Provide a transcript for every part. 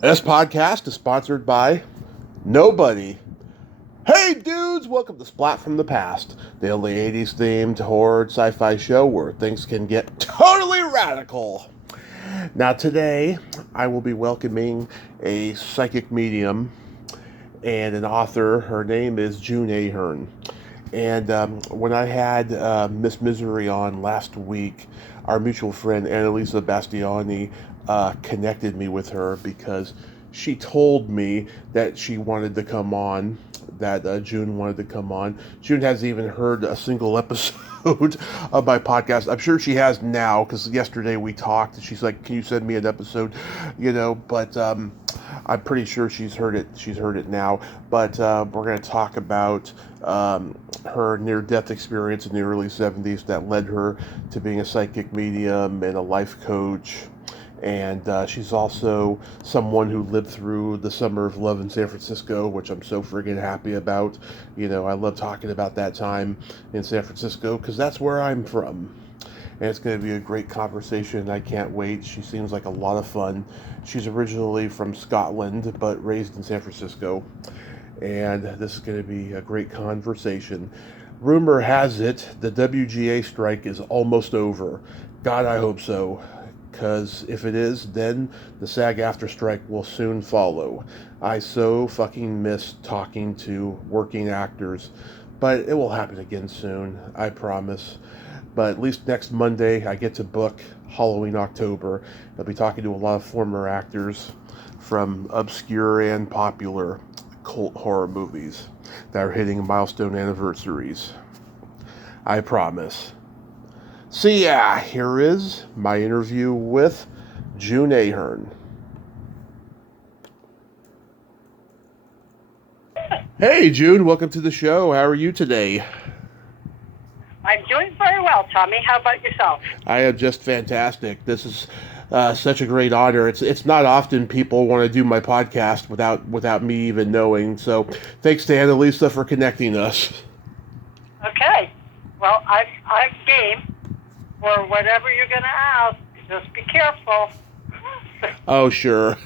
This podcast is sponsored by nobody. Hey dudes, welcome to Splat from the Past, the only 80s themed horror sci-fi show where things can get totally radical. Now today, I will be welcoming a psychic medium and an author. Her name is June Ahern. And when I had Miss Misery on last week, our mutual friend Annalisa Bastiani connected me with her because she told me that she wanted to come on, that June wanted to come on. June hasn't even heard a single episode of my podcast. I'm sure she has now because yesterday we talked and she's like, "Can you send me an episode?" But I'm pretty sure she's heard it. She's heard it now. But we're going to talk about her near-death experience in the early 70s that led her to being a psychic medium and a life coach. And she's also someone who lived through the summer of love in San Francisco, which I'm so friggin' happy about. I love talking about that time in San Francisco because that's where I'm from. And it's going to be a great conversation. I can't wait. She seems like a lot of fun. She's originally from Scotland, but raised in San Francisco. And this is going to be a great conversation. Rumor has it the WGA strike is almost over. God, I hope so. Because if it is, then the SAG-AFTRA strike will soon follow. I so fucking miss talking to working actors. But it will happen again soon, I promise. But at least next Monday, I get to book Halloween October. I'll be talking to a lot of former actors from obscure and popular cult horror movies that are hitting milestone anniversaries. I promise. So yeah, here is my interview with June Ahern. Hey June, welcome to the show. How are you today? I'm doing very well, Tommy. How about yourself? I am just fantastic. This is such a great honor. It's not often people want to do my podcast without me even knowing. So thanks to Annalisa for connecting us. Okay. Well, I'm game for whatever you're going to ask. Just be careful. Oh, sure.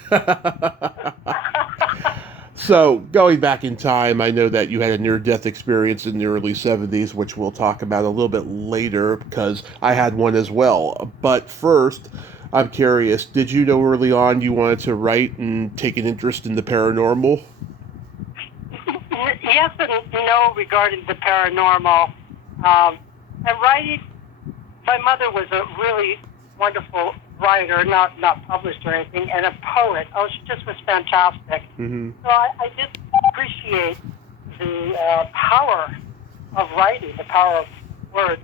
So, going back in time, I know that you had a near-death experience in the early 70s, which we'll talk about a little bit later, because I had one as well. But first, I'm curious, did you know early on you wanted to write and take an interest in the paranormal? Yes and no regarding the paranormal. And writing, my mother was a really wonderful writer, not published or anything, and a poet. Oh, she just was fantastic. Mm-hmm. So I just appreciate the power of writing, the power of words.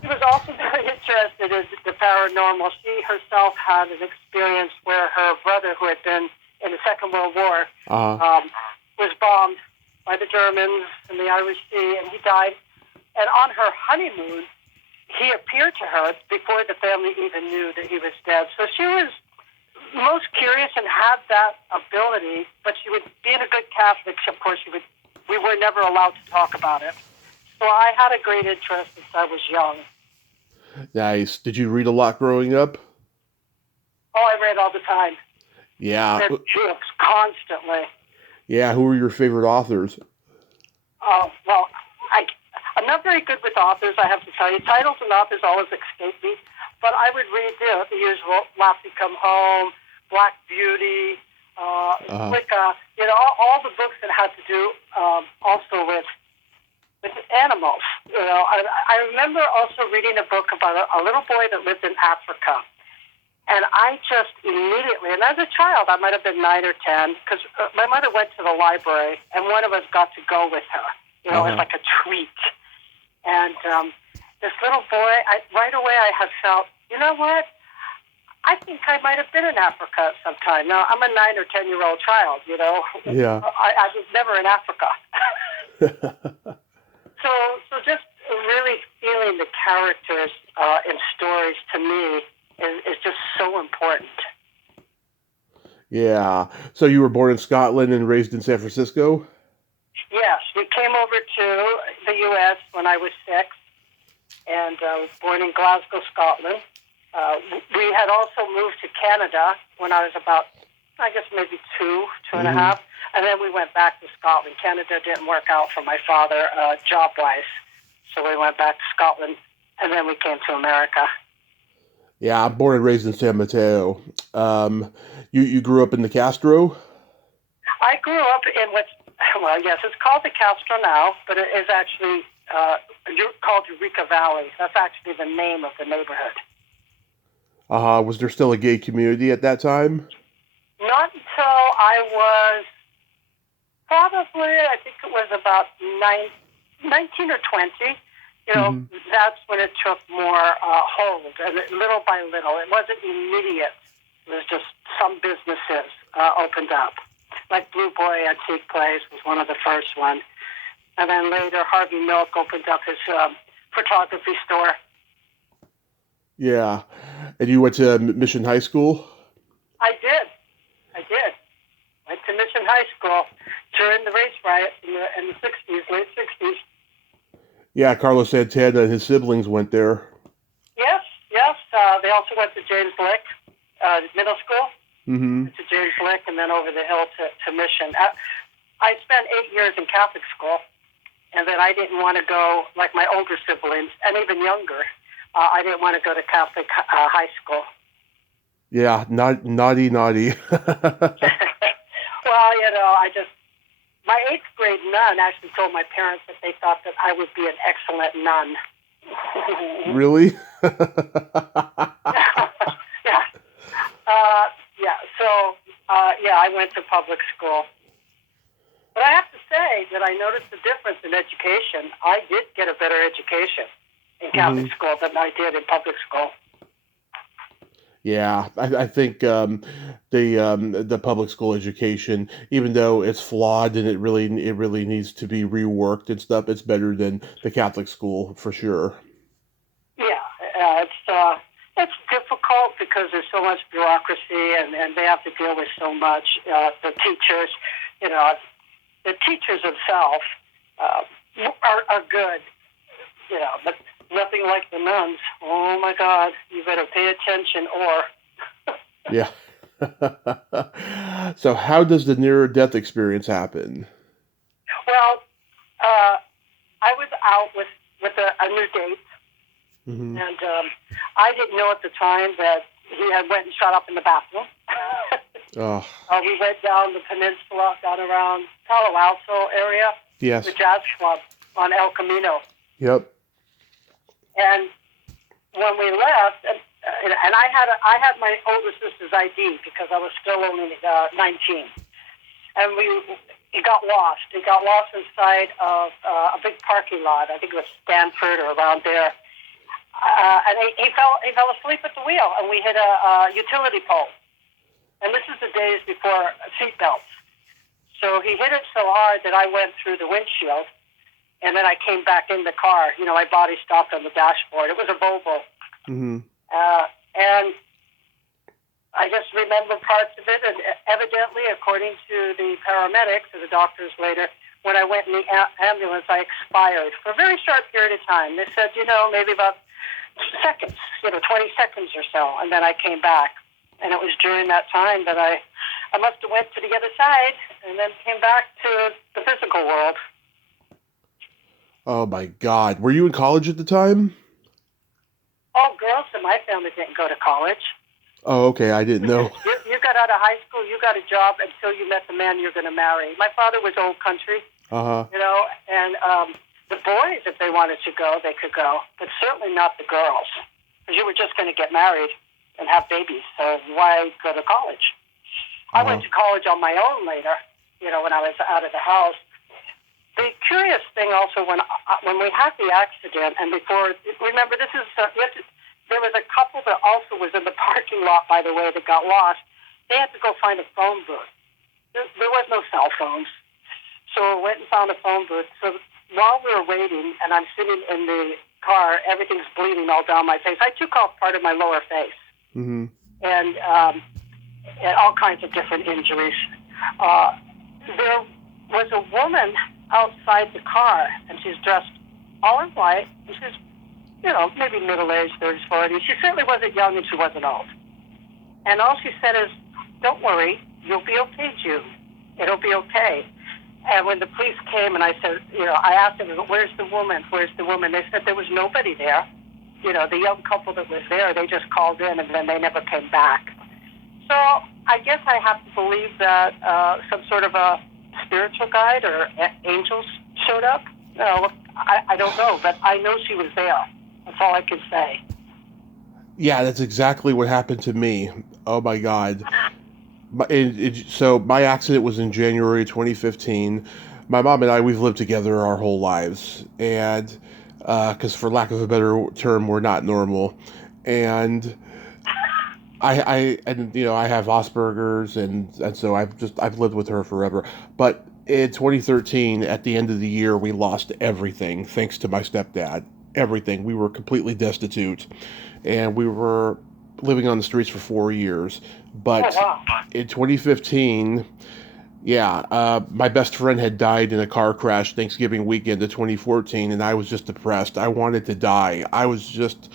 She was also very interested in the paranormal. She herself had an experience where her brother, who had been in the Second World War, was bombed by the Germans in the Irish Sea, and he died. And on her honeymoon, he appeared to her before the family even knew that he was dead. So she was most curious and had that ability, but she would, being a good Catholic, of course, we were never allowed to talk about it. So I had a great interest since I was young. Nice. Did you read a lot growing up? Oh, I read all the time. Yeah. Read books constantly. Yeah, who were your favorite authors? Well, I'm not very good with authors, I have to tell you. Titles and authors always escape me. But I would read the usual Lassie Come Home, Black Beauty, Wicca, all the books that had to do also with animals. I remember also reading a book about a little boy that lived in Africa. And I just immediately, and as a child, I might have been 9 or 10, because my mother went to the library, and one of us got to go with her. It was like a treat. And this little boy, right away I had felt, you know what? I think I might have been in Africa at some time. Now, I'm a 9 or 10-year-old child, Yeah. I was never in Africa. So just really feeling the characters in stories, to me, is just so important. Yeah. So you were born in Scotland and raised in San Francisco? Yes, we came over to the U.S. when I was 6, and I was born in Glasgow, Scotland. We had also moved to Canada when I was about I guess maybe two and a half. And then we went back to Scotland. Canada didn't work out for my father job-wise. So we went back to Scotland, and then we came to America. Yeah, I'm born and raised in San Mateo. You grew up in the Castro? I grew up in yes, it's called the Castro now, but it is actually called Eureka Valley. That's actually the name of the neighborhood. Was there still a gay community at that time? Not until I was probably, I think it was about 19 or 20. You know, that's when it took more hold, and little by little. It wasn't immediate. It was just some businesses opened up. Like Blue Boy Antique Place was one of the first ones. And then later, Harvey Milk opened up his photography store. Yeah. And you went to Mission High School? I did. Went to Mission High School during the race riot in the 60s, late 60s. Yeah, Carlos Santana and his siblings went there. Yes. They also went to James Lick Middle School. Went to James Lick, and then over the hill to Mission. I spent 8 years in Catholic school, and then I didn't want to go, like my older siblings, and even younger, I didn't want to go to Catholic high school. Yeah, naughty. Well, my 8th grade nun actually told my parents that they thought that I would be an excellent nun. Really? I went to public school. But I have to say that I noticed the difference in education. I did get a better education in Catholic school than I did in public school. Yeah, I think the public school education, even though it's flawed and it really needs to be reworked and stuff, it's better than the Catholic school for sure. Yeah, it's difficult because there's so much bureaucracy and they have to deal with so much. The teachers, the teachers themselves are good, but nothing like the nuns. Oh my God, you better pay attention or... Yeah. So how does the near-death experience happen? Well, I was out with a new date, and I didn't know at the time that he had went and shot up in the bathroom. We went down the peninsula, down around Palo Alto area, yes, the jazz club on El Camino. Yep. And when we left, and I had my older sister's ID because I was still only 19, and he got lost. He got lost inside of a big parking lot. I think it was Stanford or around there. And he fell asleep at the wheel, and we hit a utility pole. And this is the days before seatbelts. So he hit it so hard that I went through the windshield, and then I came back in the car. My body stopped on the dashboard. It was a Volvo. And I just remember parts of it, and evidently, according to the paramedics or the doctors later, when I went in the ambulance, I expired for a very short period of time. They said, maybe about seconds, 20 seconds or so, and then I came back. And it was during that time that I must have went to the other side and then came back to the physical world. Oh my God. Were you in college at the time? All girls in my family didn't go to college. Oh, okay. I didn't know. You got out of high school, you got a job until you met the man you're going to marry. My father was old country, and the boys, if they wanted to go, they could go, but certainly not the girls, because you were just going to get married and have babies, so why go to college? I went to college on my own later, when I was out of the house. The curious thing also, when we had the accident, and before, remember, there was a couple that also was in the parking lot, by the way, that got lost. They had to go find a phone booth. There was no cell phones. So we went and found a phone booth. So while we were waiting, and I'm sitting in the car, everything's bleeding all down my face. I took off part of my lower face. And all kinds of different injuries. There was a woman outside the car, and she's dressed all in white, and she's, maybe middle-aged, 30s, 40s. She certainly wasn't young, and she wasn't old. And all she said is, "Don't worry, You'll be okay, June. It'll be okay. And when the police came and I said, I asked them, where's the woman? Where's the woman? They said there was nobody there. The young couple that was there, they just called in and then they never came back. So I guess I have to believe that some sort of a spiritual guide or angels showed up. I don't know, but I know she was there. That's all I can say. Yeah, that's exactly what happened to me. Oh my God. So my accident was in January 2015. My mom and I, we've lived together our whole lives. And because for lack of a better term, we're not normal. And I have Asperger's, and so I've lived with her forever. But in 2013, at the end of the year, we lost everything thanks to my stepdad. Everything. We were completely destitute, and we were living on the streets for 4 years. But in 2015, yeah, my best friend had died in a car crash Thanksgiving weekend of 2014, and I was just depressed. I wanted to die. I was just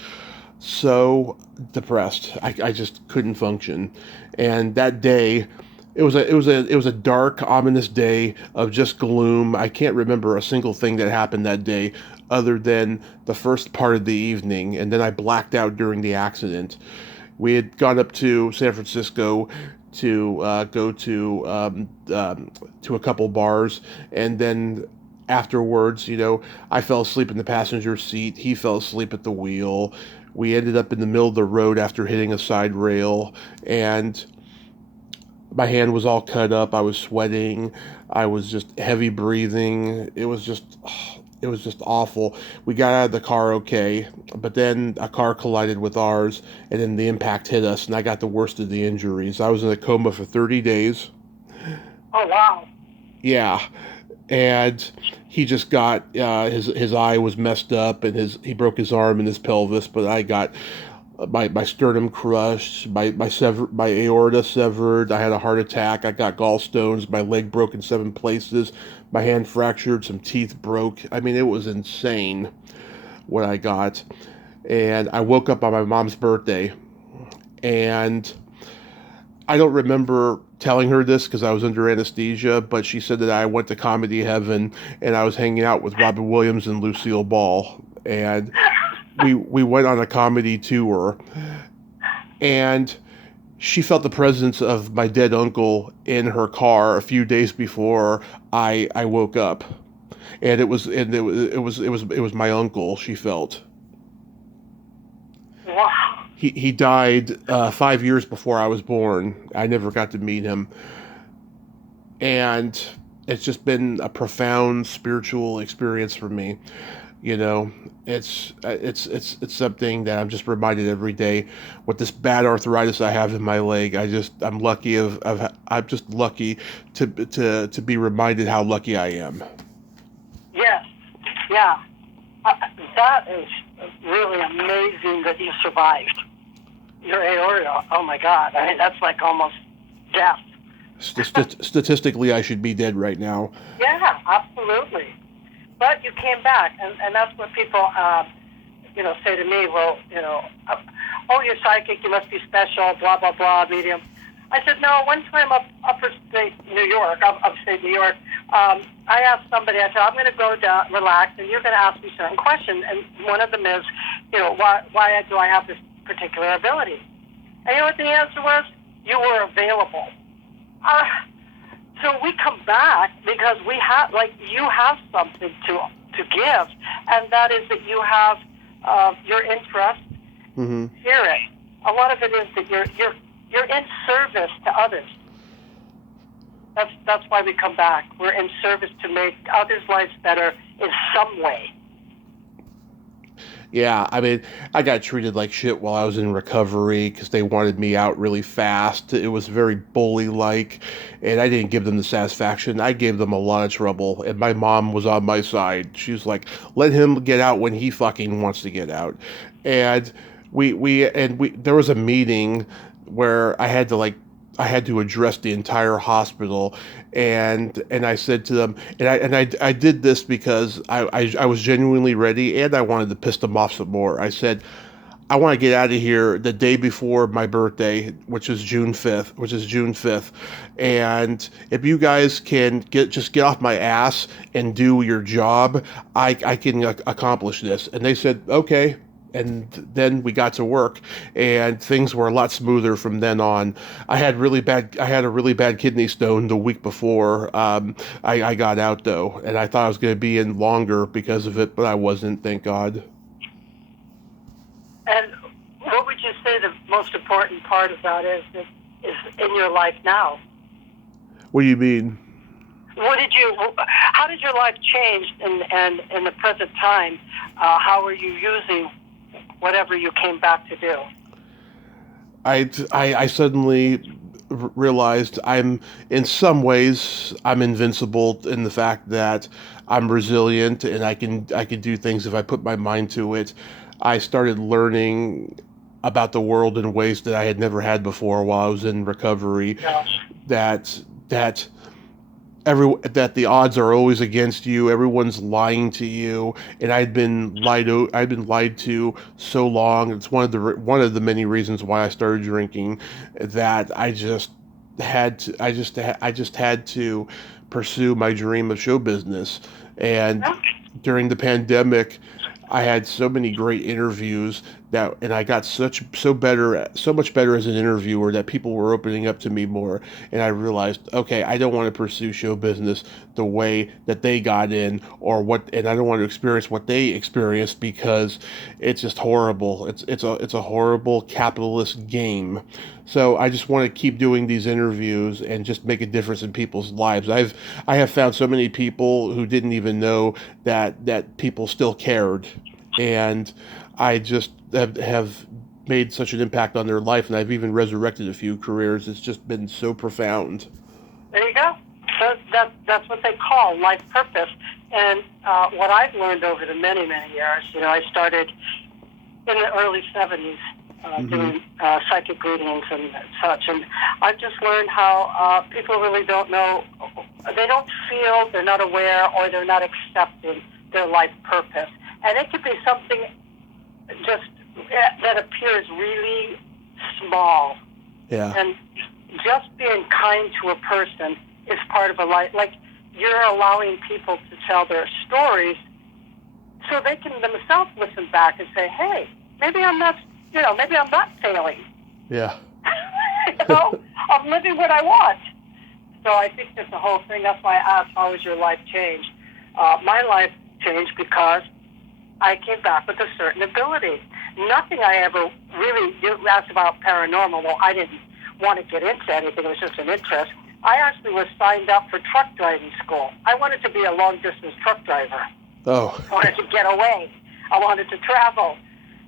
so depressed. I just couldn't function. And that day, it was a dark, ominous day of just gloom. I can't remember a single thing that happened that day other than the first part of the evening, and then I blacked out during the accident. We had gone up to San Francisco to go to a couple bars, and then afterwards, I fell asleep in the passenger seat. He fell asleep at the wheel. We ended up in the middle of the road after hitting a side rail, and my hand was all cut up. I was sweating. I was just heavy breathing. It was just awful. We got out of the car okay, but then a car collided with ours, and then the impact hit us, and I got the worst of the injuries. I was in a coma for 30 days. Oh, wow. Yeah, and he just got his eye was messed up, and he broke his arm and his pelvis. But I got my sternum crushed, my aorta severed. I had a heart attack. I got gallstones. My leg broke in 7 places. My hand fractured. Some teeth broke. I mean, it was insane what I got. And I woke up on my mom's birthday, and I don't remember telling her this because I was under anesthesia, but she said that I went to Comedy Heaven and I was hanging out with Robin Williams and Lucille Ball. And we went on a comedy tour, and she felt the presence of my dead uncle in her car a few days before I woke up. And it was my uncle she felt. Wow. He died 5 years before I was born. I never got to meet him. And it's just been a profound spiritual experience for me. It's something that I'm just reminded every day. With this bad arthritis I have in my leg, I'm lucky I'm just lucky to be reminded how lucky I am. Yes. Yeah. That is really amazing that you survived. Your aorta, oh my God. I mean, that's like almost death. Statistically, I should be dead right now. Yeah, absolutely. But you came back, and that's what people, say to me, well, oh, you're psychic, you must be special, blah, blah, blah, medium. I said, no, one time upstate New York, I asked somebody, I said, I'm going to go down, relax, and you're going to ask me certain questions. And one of them is, why do I have this particular ability? And you know what the answer was? You were available. So we come back because we have, you have something to give, and that is that you have your interest, spirit. A lot of it is that you're in service to others. That's why we come back. We're in service to make others' lives better in some way. Yeah, I mean, I got treated like shit while I was in recovery because they wanted me out really fast. It was very bully-like, and I didn't give them the satisfaction. I gave them a lot of trouble, and my mom was on my side. She was like, let him get out when he fucking wants to get out. And there was a meeting where I had to address the entire hospital, and I said to them, and I did this because I was genuinely ready, and I wanted to piss them off some more. I said, I want to get out of here the day before my birthday, which is June 5th. And if you guys can just get off my ass and do your job, I can accomplish this. And they said, okay. And then we got to work, and things were a lot smoother from then on. I had a really bad kidney stone the week before I got out, though, and I thought I was going to be in longer because of it, but I wasn't, thank God. And what would you say the most important part of that is in your life now? What do you mean? How did your life change in the present time? How are you using whatever you came back to do? I suddenly realized in some ways I'm invincible in the fact that I'm resilient and I can do things if I put my mind to it. I started learning about the world in ways that I had never had before while I was in recovery. Gosh. That that the odds are always against you. Everyone's lying to you, and I'd been lied to so long. It's one of the many reasons why I started drinking. That I just had to pursue my dream of show business. And during the pandemic, I had so many great interviews and I got so much better as an interviewer that people were opening up to me more. And I realized, okay, I don't want to pursue show business the way that they got in, and I don't want to experience what they experienced because it's just horrible. It's a horrible capitalist game. So I just want to keep doing these interviews and just make a difference in people's lives. I have found so many people who didn't even know that people still cared, and I just have made such an impact on their life, and I've even resurrected a few careers. It's just been so profound. There you go. So that's what they call life purpose. And what I've learned over the many, many years, I started in the early 70s doing psychic readings and such. And I've just learned how people really don't know, they don't feel, they're not aware, or they're not accepting their life purpose. And it could be something just that appears really small. Yeah. And just being kind to a person is part of a life. Like, you're allowing people to tell their stories so they can themselves listen back and say, hey, maybe I'm not failing. Yeah. I'm living what I want. So I think that's the whole thing. That's why I asked, how has your life changed? My life changed because I came back with a certain ability. Nothing I ever really, you asked about paranormal. Well, I didn't want to get into anything. It was just an interest. I actually was signed up for truck driving school. I wanted to be a long-distance truck driver. Oh. I wanted to get away. I wanted to travel.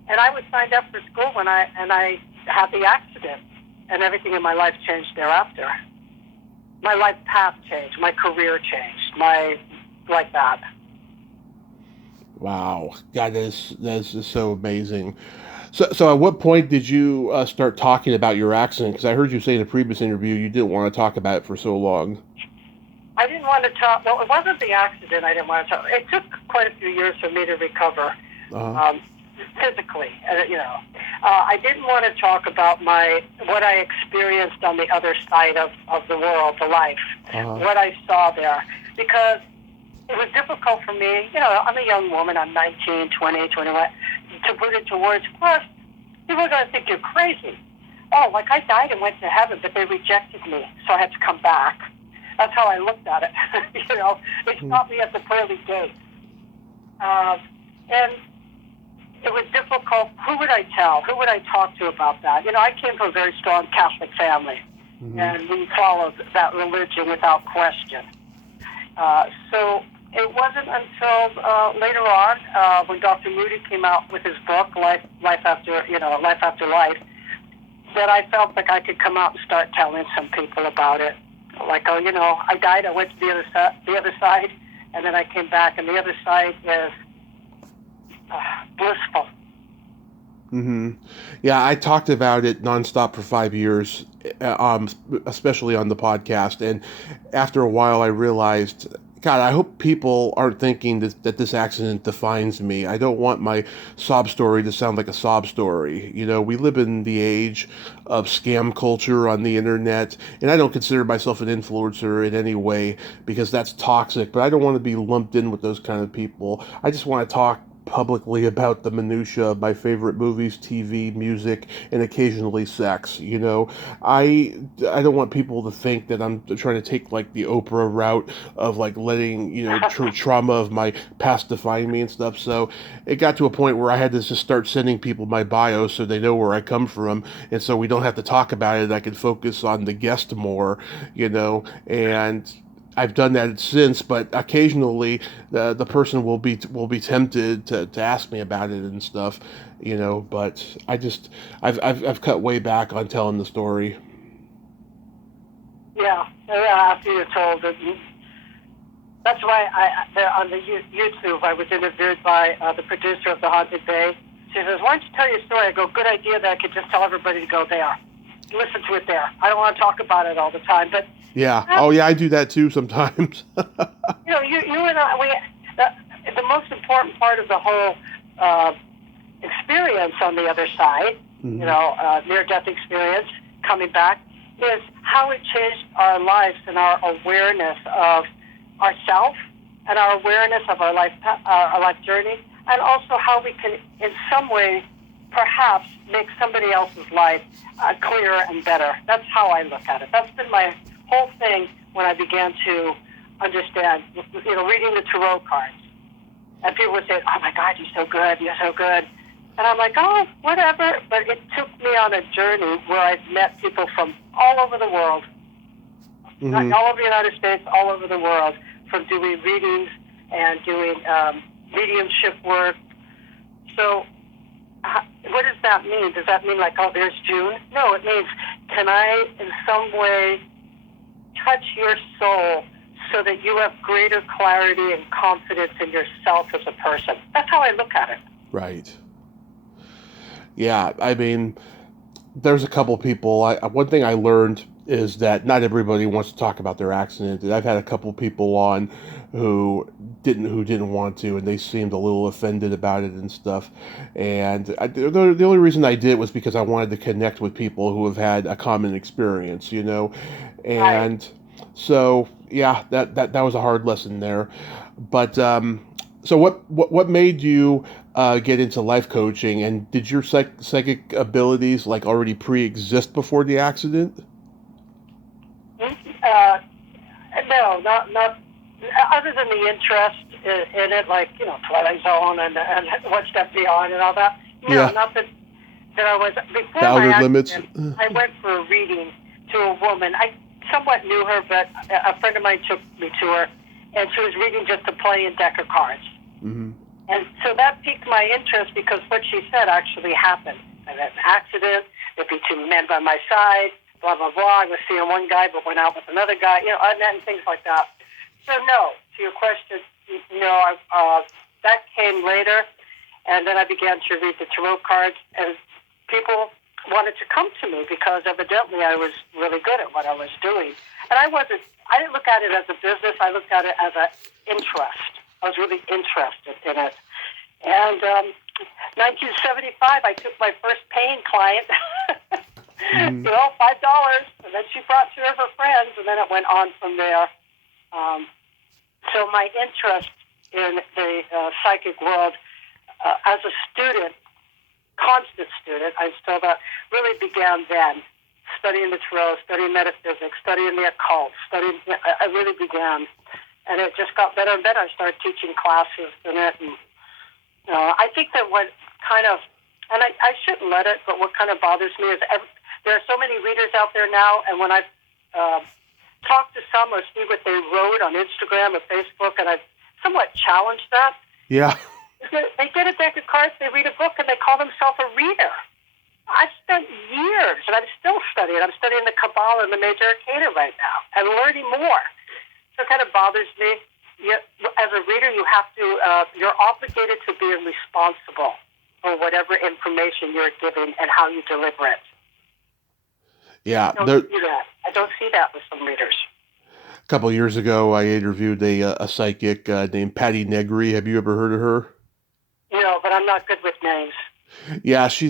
And I was signed up for school when I had the accident, and everything in my life changed thereafter. My life path changed. My career changed. Like that. Wow, God, that is just so amazing. So at what point did you start talking about your accident? Because I heard you say in a previous interview you didn't want to talk about it for so long. I didn't want to talk. Well, it wasn't the accident I didn't want to talk. It took quite a few years for me to recover physically. I didn't want to talk about what I experienced on the other side of the world, the life, what I saw there, because it was difficult for me. I'm a young woman. I'm 19, 20, 21. To put it to words, plus, people are going to think you're crazy. Oh, like I died and went to heaven, but they rejected me, so I had to come back. That's how I looked at it. They stopped me at the pearly gates. And it was difficult. Who would I tell? Who would I talk to about that? I came from a very strong Catholic family, and we followed that religion without question. So it wasn't until later on, when Dr. Moody came out with his book, Life After Life, that I felt like I could come out and start telling some people about it. Like, I died, I went to the other side, and then I came back, and the other side is blissful. Yeah, I talked about it nonstop for 5 years, especially on the podcast. And after a while, I realized, God, I hope people aren't thinking that this accident defines me. I don't want my sob story to sound like a sob story. You know, we live in the age of scam culture on the internet, and I don't consider myself an influencer in any way because that's toxic, but I don't want to be lumped in with those kind of people. I just want to talk publicly about the minutia of my favorite movies, TV, music, and occasionally sex. You know, I don't want people to think that I'm trying to take like the Oprah route of like letting trauma of my past define me and stuff. So it got to a point where I had to just start sending people my bio so they know where I come from, and so we don't have to talk about it. I can focus on the guest more, and I've done that since, but occasionally the person will be tempted to ask me about it and stuff, But I've cut way back on telling the story. Yeah, after you're told it. That's why on the YouTube I was interviewed by the producer of The Haunted Bay. She says, "Why don't you tell your story?" I go, "Good idea that I could just tell everybody to go there. Listen to it there. I don't want to talk about it all the time." But yeah, oh yeah, I do that too sometimes. You and I, the most important part of the whole experience on the other side, near-death experience, coming back, is how it changed our lives and our awareness of ourself and our awareness of our life journey, and also how we can, in some way, perhaps make somebody else's life clearer and better. That's how I look at it. That's been my whole thing when I began to understand, reading the tarot cards. And people would say, "Oh my God, you're so good, you're so good." And I'm like, "Oh, whatever." But it took me on a journey where I've met people from all over the world, all over the United States, all over the world, from doing readings and doing mediumship work. So what does that mean? Does that mean like, oh, there's June? No, it means, can I in some way touch your soul so that you have greater clarity and confidence in yourself as a person? That's how I look at it. Right. Yeah, I mean, there's a couple people. One thing I learned is that not everybody wants to talk about their accident. And I've had a couple people on who didn't want to, and they seemed a little offended about it and stuff. And the only reason I did was because I wanted to connect with people who have had a common experience, And Right. so yeah, that was a hard lesson there. But so what made you get into life coaching, and did your psychic abilities like already pre-exist before the accident? No, not other than the interest in it, like Twilight Zone and One Step Beyond and all that. No, Yeah, not that I was the before my outer limits. accident. I went for a reading to a woman. I somewhat knew her, but a friend of mine took me to her, and she was reading just a plain deck of cards. Mm-hmm. And so that piqued my interest because what she said actually happened. I had an accident. There'd be two men by my side. Blah blah blah. I was seeing one guy, but went out with another guy. And things like that. So no, to your question, that came later, and then I began to read the tarot cards, and people wanted to come to me because evidently I was really good at what I was doing. And I didn't look at it as a business. I looked at it as an interest. I was really interested in it. And 1975, I took my first paying client, Mm-hmm. $5, and then she brought two of her friends, and then it went on from there. So my interest in the psychic world as a student, constant student, I still really began then, studying the tarot, studying metaphysics, studying the occult, I really began. And it just got better and better. I started teaching classes in it. And I think that what kind of, and I shouldn't let it, but what kind of bothers me is there are so many readers out there now, and when I've talked to some or see what they wrote on Instagram or Facebook, and I've somewhat challenged that. Yeah. They get a deck of cards, they read a book, and they call themselves a reader. I've spent years, and I'm still studying. I'm studying the Kabbalah and the Major Arcana right now, and learning more. So it kind of bothers me. As a reader, you're obligated to be responsible for whatever information you're giving and how you deliver it. Yeah. I don't see that with some readers. A couple of years ago, I interviewed a psychic named Patty Negri. Have you ever heard of her? But I'm not good with names. Yeah, she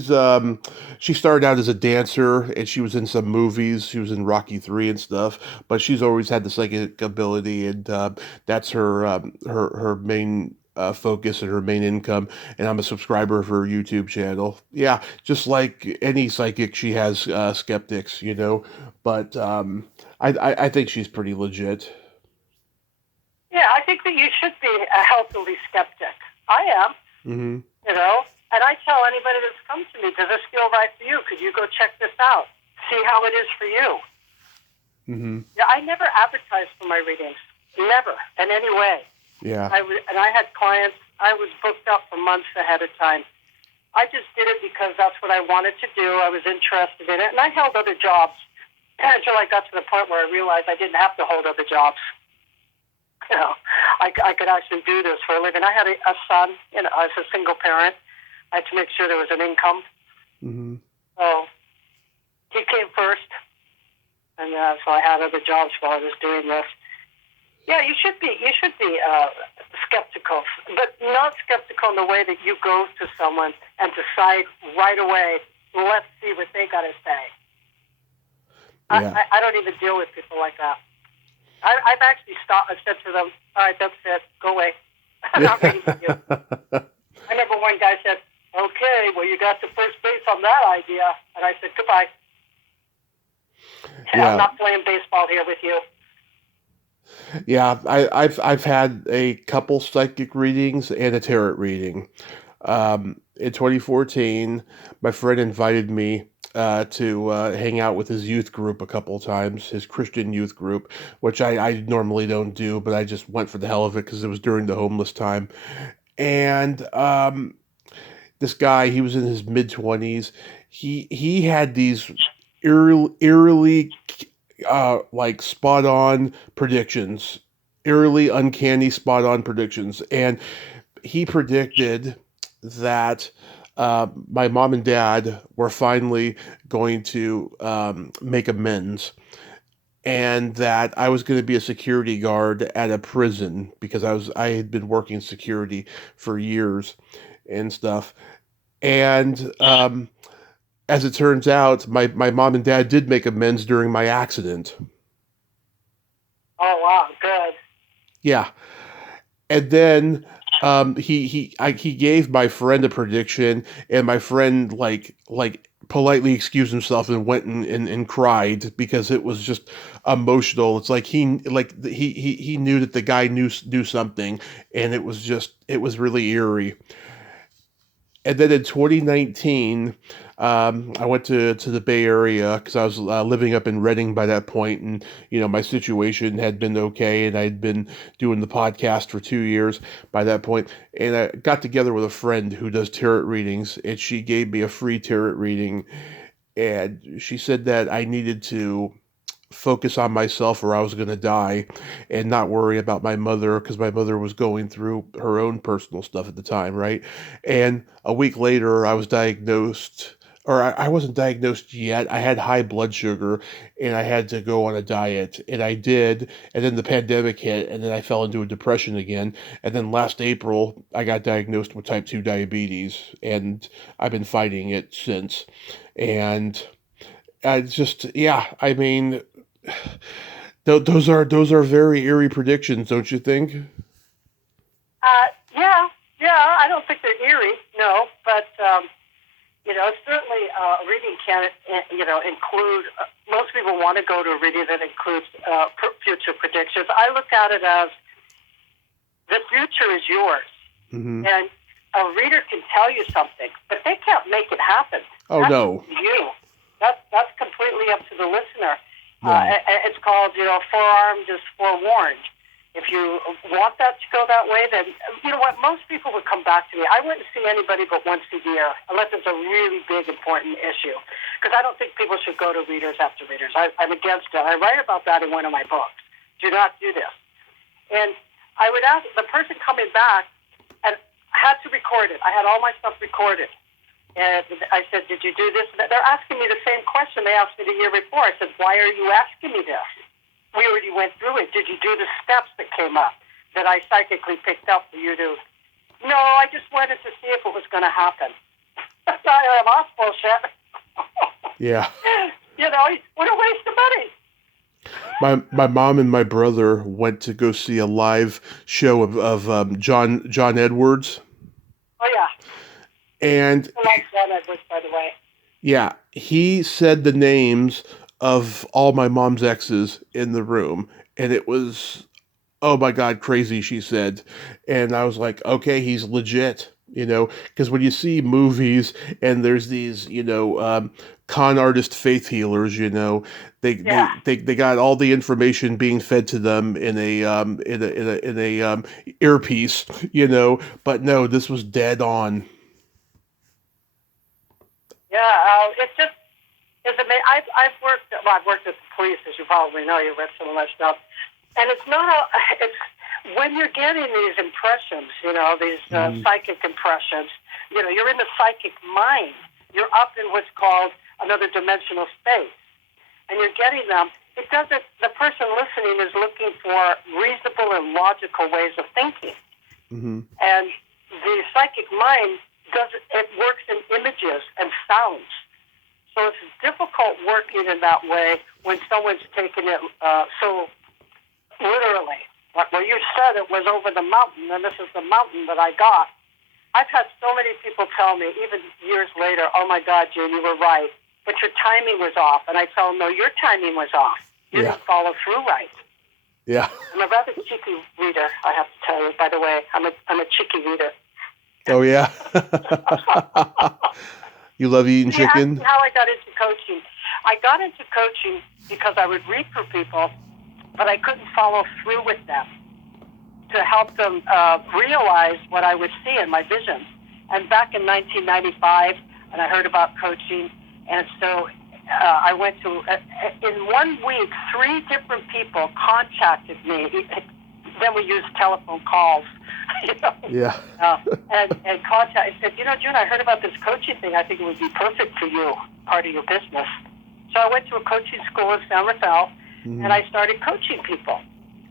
started out as a dancer and she was in some movies. She was in Rocky 3 and stuff, but she's always had the psychic ability and that's her main focus and her main income. And I'm a subscriber of her YouTube channel. Yeah, just like any psychic, she has skeptics, but I think she's pretty legit. Yeah, I think that you should be a healthily skeptic. I am, Hmm. you know, and I tell anybody that's come to me, does this feel right for you? Could you go check this out? See how it is for you. Hmm. Yeah, I never advertised for my readings. Never, in any way. Yeah. And I had clients, I was booked up for months ahead of time. I just did it because that's what I wanted to do. I was interested in it. And I held other jobs until I got to the point where I realized I didn't have to hold other jobs. I could actually do this for a living. I had a son, as a single parent. I had to make sure there was an income. Hmm. So he came first. And so I had other jobs while I was doing this. Yeah, you should be skeptical, but not skeptical in the way that you go to someone and decide right away, let's see what they got to say. Yeah. I don't even deal with people like that. I've actually stopped and said to them, all right, that's it, go away. I'm not reading with you. I remember one guy said, okay, well, you got to first base on that idea. And I said, goodbye. Yeah. I'm not playing baseball here with you. Yeah, I've had a couple psychic readings and a tarot reading. In 2014, my friend invited me to hang out with his youth group a couple of times, his Christian youth group, which I normally don't do, but I just went for the hell of it because it was during the homeless time. And this guy, he was in his mid-20s. He had these eerily like spot on predictions, eerily uncanny spot on predictions. And he predicted that my mom and dad were finally going to make amends. And that I was going to be a security guard at a prison because I had been working security for years and stuff. And as it turns out, my mom and dad did make amends during my accident. Oh, wow, good. Yeah. And then he gave my friend a prediction, and my friend like politely excused himself and went and cried because it was just emotional. It's like he knew that the guy knew something, and it was really eerie. And then in 2019, I went to the Bay Area because I was living up in Redding by that point, and my situation had been okay, and I'd been doing the podcast for 2 years by that point, and I got together with a friend who does tarot readings, and she gave me a free tarot reading, and she said that I needed to focus on myself or I was going to die and not worry about my mother because my mother was going through her own personal stuff at the time, right? And a week later, I was diagnosed, or I wasn't diagnosed yet. I had high blood sugar and I had to go on a diet, and I did. And then the pandemic hit, and then I fell into a depression again. And then last April, I got diagnosed with type 2 diabetes, and I've been fighting it since. And I just, yeah, I mean, those are very eerie predictions, don't you think? Yeah, yeah. I don't think they're eerie, no, but certainly a reading can, include. Most people want to go to a reading that includes future predictions. I look at it as the future is yours, Hmm. and a reader can tell you something, but they can't make it happen. Oh That's no, you. That's completely up to the listener. no. It's called, forearmed is forewarned. If you want that to go that way, then you know what? Most people would come back to me. I wouldn't see anybody but once a year, unless it's a really big, important issue. Because I don't think people should go to readers after readers. I'm against it. I write about that in one of my books. Do not do this. And I would ask the person coming back, and I had to record it. I had all my stuff recorded. And I said, did you do this? They're asking me the same question they asked me the year before. I said, why are you asking me this? We already went through it, did you do the steps that came up that I psychically picked up for you to? No, I just wanted to see if it was going to happen. That's bullshit. Yeah. What a waste of money. My mom and my brother went to go see a live show of John Edwards. Oh, yeah. And I like John Edwards, by the way. yeah, he said the names of all my mom's exes in the room, and it was, oh my God, crazy, she said. And I was like, okay, he's legit, because when you see movies and there's these, con artist faith healers, they got all the information being fed to them in a earpiece, but no, this was dead on. Yeah, it just is amazing. I've worked at the police, as you probably know. You read some of my stuff. And it's not it's when you're getting these impressions, these psychic impressions, you're in the psychic mind. You're up in what's called another dimensional space. And you're getting them. The person listening is looking for reasonable and logical ways of thinking. Mm-hmm. And the psychic mind it works in images and sounds. So it's difficult working in that way when someone's taking it so literally. Like where you said it was over the mountain, and this is the mountain that I got. I've had so many people tell me, even years later, oh my God, June, you were right, but your timing was off. And I tell them, no, your timing was off. You didn't follow through right. Yeah. I'm a rather cheeky reader, I have to tell you, by the way. I'm a cheeky reader. Oh, yeah. You love eating chicken? How I got into coaching. I got into coaching because I would read for people, but I couldn't follow through with them to help them realize what I was seeing, my vision. And back in 1995, and I heard about coaching, and so I went to, in 1 week, 3 different people contacted me. Then we used telephone calls. Yeah. And contact. I said, June, I heard about this coaching thing. I think it would be perfect for you, part of your business. So I went to a coaching school in San Rafael, and I started coaching people.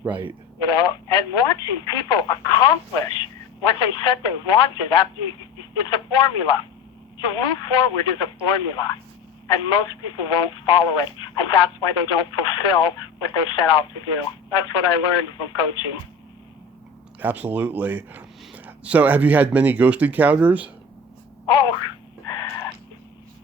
Right. And watching people accomplish what they said they wanted. It's a formula. To move forward is a formula, and most people won't follow it, and that's why they don't fulfill what they set out to do. That's what I learned from coaching. Absolutely. So have you had many ghost encounters? Oh,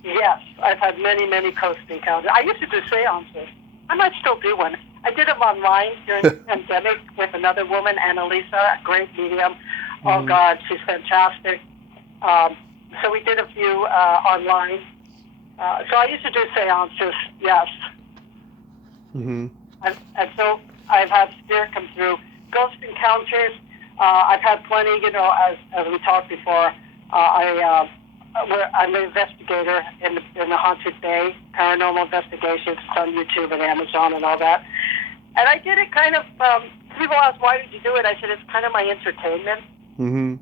yes. I've had many, many ghost encounters. I used to do seances. I might still do one. I did them online during the pandemic with another woman, Annalisa, a great medium. Oh, God, she's fantastic. So we did a few online. So I used to do seances, yes. Mm-hmm. And so I've had spirit come through. Ghost encounters, I've had plenty, as we talked before. I'm an investigator in the Haunted Bay, paranormal investigations. It's on YouTube and Amazon and all that. And I did it kind of, people ask, why did you do it? I said, it's kind of my entertainment. Mm-hmm.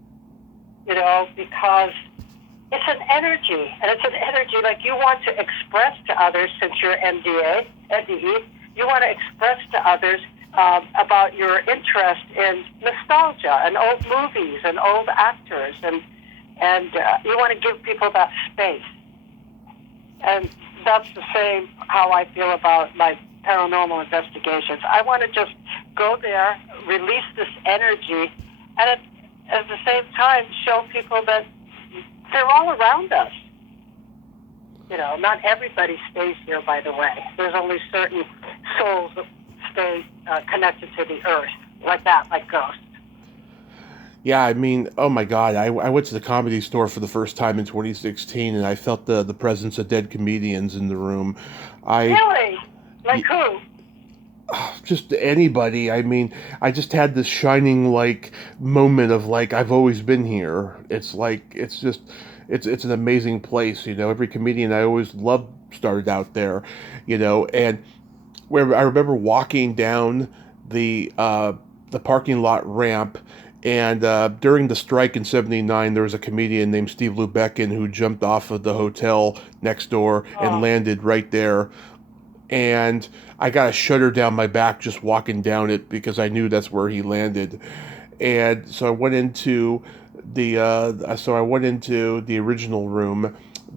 Because it's an energy, and it's an energy like you want to express to others, since you're NDE, you want to express to others about your interest in nostalgia and old movies and old actors, and you want to give people that space. And that's the same how I feel about my paranormal investigations. I want to just go there, release this energy, and at the same time show people that they're all around us. Not everybody stays here, by the way. There's only certain souls that stay connected to the earth, like ghosts. Yeah, I mean, oh my God, I went to the Comedy Store for the first time in 2016, and I felt the presence of dead comedians in the room. Really? Like who? Just anybody. I mean, I just had this shining moment of I've always been here. It's it's an amazing place. Every comedian I always loved started out there, and where I remember walking down the parking lot ramp, and during the strike in '79, there was a comedian named Steve Lubekin who jumped off of the hotel next door and landed right there. and I got a shudder down my back just walking down it because I knew that's where he landed. And so I went into the original room,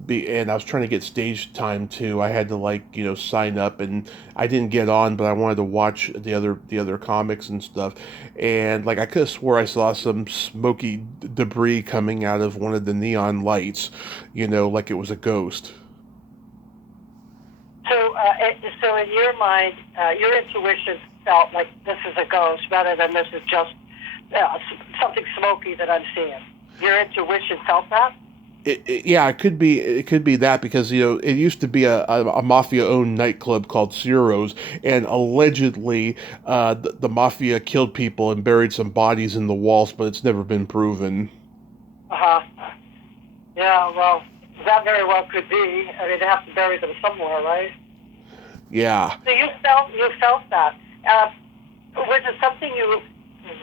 and I was trying to get stage time too. I had to sign up, and I didn't get on, but I wanted to watch the other comics and stuff. And like I could have swore I saw some smoky debris coming out of one of the neon lights, like it was a ghost. So in your mind, your intuition felt like this is a ghost rather than this is just something smoky that I'm seeing. Your intuition felt that? Yeah, it could be. It could be that because it used to be a mafia-owned nightclub called Ciro's, and allegedly the mafia killed people and buried some bodies in the walls, but it's never been proven. Uh huh. Yeah. Well, that very well could be. I mean, they have to bury them somewhere, right? Yeah. So you felt that. Was it something you